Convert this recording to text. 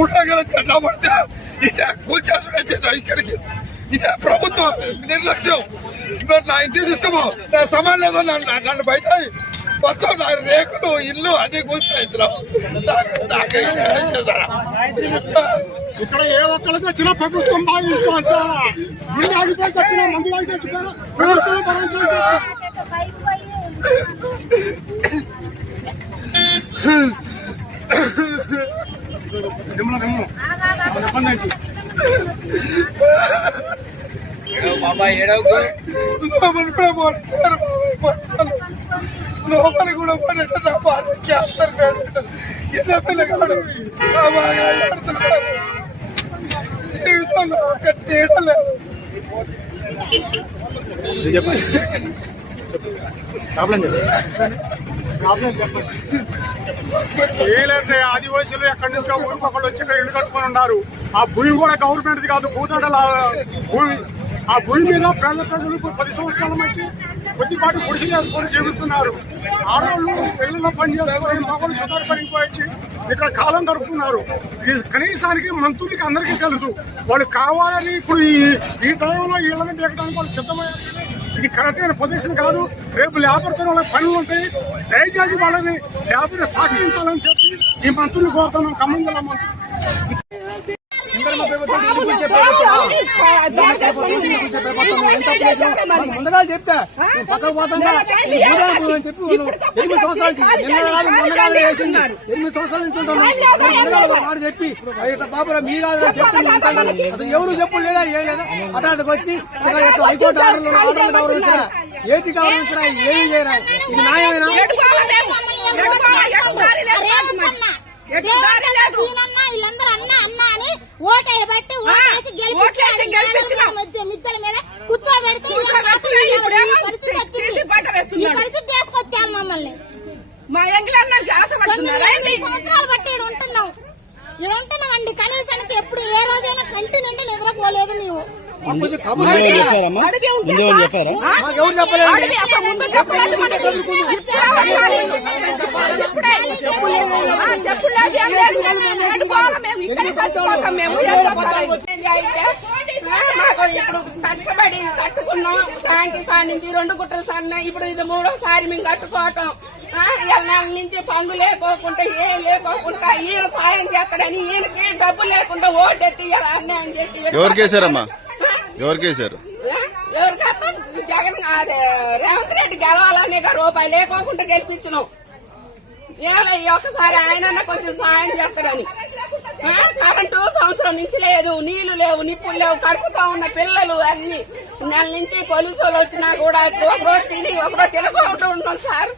ఊడగల చండా పడితే ఇదే కూల్చేసుకుని ఇక్కడికి ఇదే ప్రభుత్వం నిర్లక్ష్యం. నా ఇంటికి తీసుకోమో నా సమాన్ లేదో నన్ను బయట మొత్తం నా రేకులు ఇల్లు అన్ని కూల్చేస్తున్నాం. ఇక్కడ ఏ ఒక్కరికి వచ్చినా ప్రభుత్వం భావించాలా, ముందు ఆగిపోయి వచ్చిన మందు వాయి చచ్చిపోయినా ప్రభుత్వం భరించాలి. లోపల కూడా పడేట నా భార్య క్యాన్సర్ చిన్న పిల్లగాడు జీవితంలో ఒక తేడా లేదు. ఏలేంటే ఆదివాసులు ఎక్కడి నుంచో ఊరికొకళ్ళు వచ్చి ఇక్కడ ఇల్లు కట్టుకొని ఉన్నారు. ఆ భూమి కూడా గవర్నమెంట్ కాదు, భూతండల భూమి. ఆ భూమి మీద పేద ప్రజలు 10 సంవత్సరాల నుంచి కొద్దిపాటి గుడిసెలు వేసుకొని జీవిస్తున్నారు. ఆడవాళ్ళు పెళ్లిలో పని చేసుకొని మగవాళ్ళు సుధారిపోయి ఇక్కడ కాలం గడుపుతున్నారు. ఇది కనీసానికి మంత్రులకి అందరికీ తెలుసు. వాళ్ళు కావాలని ఇప్పుడు ఈ టైంలో వీళ్ళని దిగడానికి వాళ్ళు సిద్ధమయ్యారు. ఇది కరెక్ట్ అయిన పొజిషన్ కాదు. రేపు లేబర్తో వాళ్ళకి పనులు ఉంటాయి. దయచేసి వాళ్ళని లేబర్ సహకరించాలని చెప్పి ఈ మంత్రులు కోరుతున్నాం. ఖమ్మం జిల్లా మంత్రులు ముందుగా చెప్తా పక్కకు పోతుందా చెప్పి 8 సంవత్సరాలు వేసింది. 8 సంవత్సరాల నుంచి ఉంటాను మాట చెప్పి పాప మీ కాదు చెప్తాను. అసలు ఎవరు చెప్పు లేదా ఏం లేదా అటాటికి వచ్చి హైకోర్టు ఆర్డర్లు గౌరవించారా, ఏది గౌరవించరా, ఏమి చేయరా? ఇది న్యాయమేనా? వీళ్ళందరూ అన్నా అన్నా అని ఓటేయబట్టి ఓటేసి గెలిపించిన మిద్దెల మీద కూర్చోబెడితే పరిస్థితి తీసుకొచ్చాను మమ్మల్ని. మా ఎంగిలన్న సంవత్సరాలు బట్టి ఇక్కడ ఉంటున్నాం అండి. కనీసానికి ఎప్పుడు ఏ రోజైనా కంటి నుండి నిద్రపోలేదు. నీవు మాకు ఇప్పుడు కష్టపడి కట్టుకున్నాం. బ్యాంకు కాడి నుంచి 2 గుట్టలు సన్న, ఇప్పుడు ఇది 3వ మేము కట్టుకోవటం. నెల నుంచి పనులు లేకోకుండా ఏం లేకోకుండా ఈయన సాయం చేస్తాడని ఈయనకి డబ్బు లేకుండా ఓటెత్తి అన్యాయం చేసి ఎవరికేసారమ్మా? ఎవరికేసారు? ఎవరికైతే జగన్ రేవంత్ రెడ్డి గెలవాలనే రూపాయి లేకోకుండా గెలిపించినాం. ఒకసారి ఆయన కొంచెం సాయం చేస్తాడని. కరెంటు సంవత్సరం నుంచి లేదు, నీళ్లు లేవు, నిప్పులు లేవు, కడుపుతా ఉన్న పిల్లలు అన్ని. నెల నుంచి పోలీసు వాళ్ళు వచ్చినా కూడా ఒకరోజు తిని ఒకరోజు తినకుండా ఉన్నాం సార్.